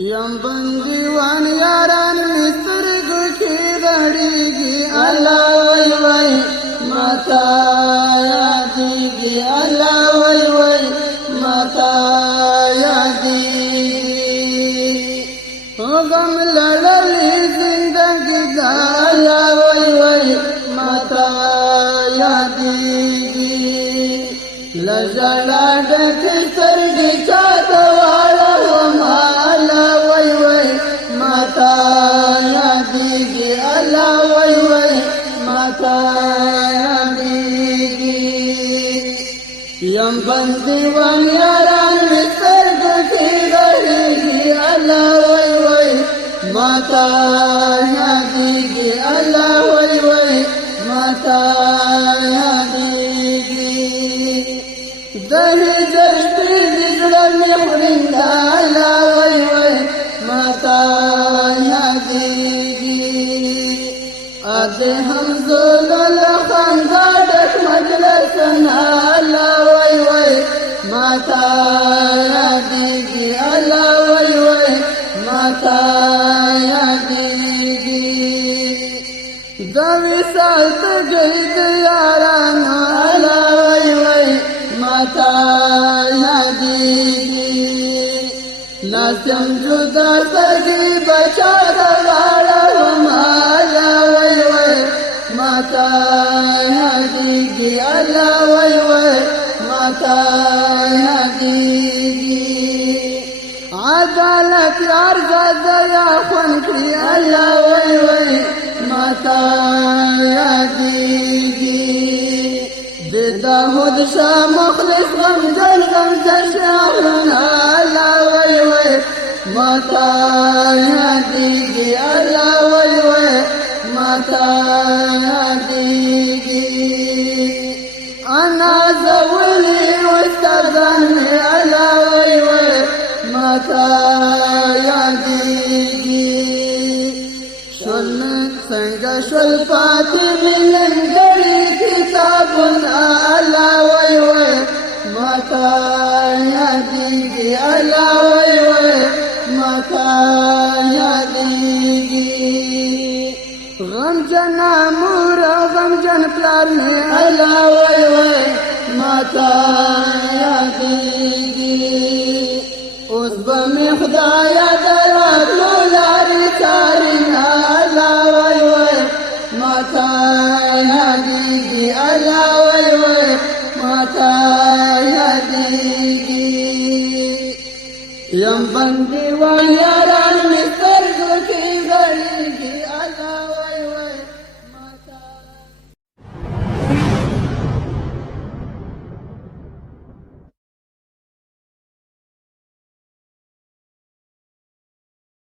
یم بندیوان یاران مسترگو کی غړیږي الله وای وای ماتا یادیږي الله وای وای ماتا یادیږي غم لړلې زندګي دا الله وای وای ماتا یادیږي لژړا ډکې سترګې چاته یم بندیوان یاران مسترگو کی غړیږي الله وای وای ماتا یادیږي الله وای وای ماتا یادیږي د هجر شپې د زړه مې خورینده الله وای وای ماتا یادیږي اده هم زولل خندا ډک مجلسنا الله وای وای ماتا یادیږي الله وای وای ماتا یادیږي د وصال تګۍ د یارانو الله وای وای ماتا یادیږي ناسم جدا سترګې بچا د غاړه الله وای وای ماتا یادیږي الله وای وای ماتا یادیږي عدالت یار زایا خون کړی الله وای وای ماتا یادیږي د داود شاه مخلص غمزن شاهرنا الله وای وای ماتا یادیږي الله وای وای ماتا یادیږي انا زولي واستردن الله وای وای ماتا یادیږي شل څنګه شل پاتې ملنګړي کتابونه الله وای وای ماتا یادیږي الله وای وای ماتا یادیږي غم جنا مور غم جن پلار میں الله وای وای ماتا یادیږي اوس به می خدایا دراتلو لارې تارینا الله وای وای ماتا یادیږي الله وای وای ماتا یادیږي یم بندیوان